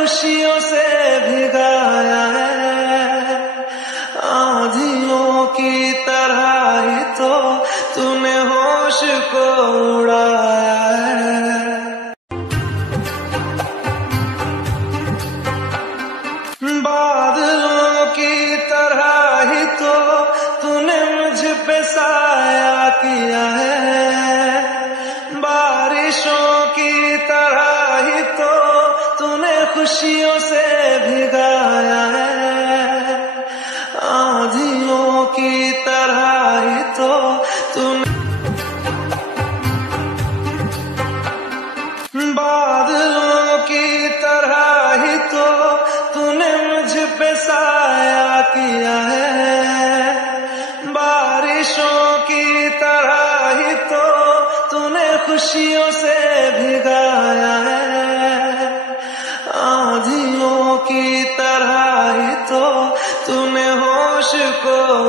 खुशियों से भिगाया है। आंधियों की तरह ही तो तूने होश को उड़ाया है। बादलों की तरह ही तो तूने मुझ पे साया किया है। बारिशों की तरह ही तो तूने खुशियों से भिगाया है। आंधियों की तरह ही तो तूने बादलों की तरह ही तो तूने मुझ पे साया किया है। बारिशों की तरह ही तो तूने खुशियों से भिगाया है। आंधियों की तरह ही तो तूने होश को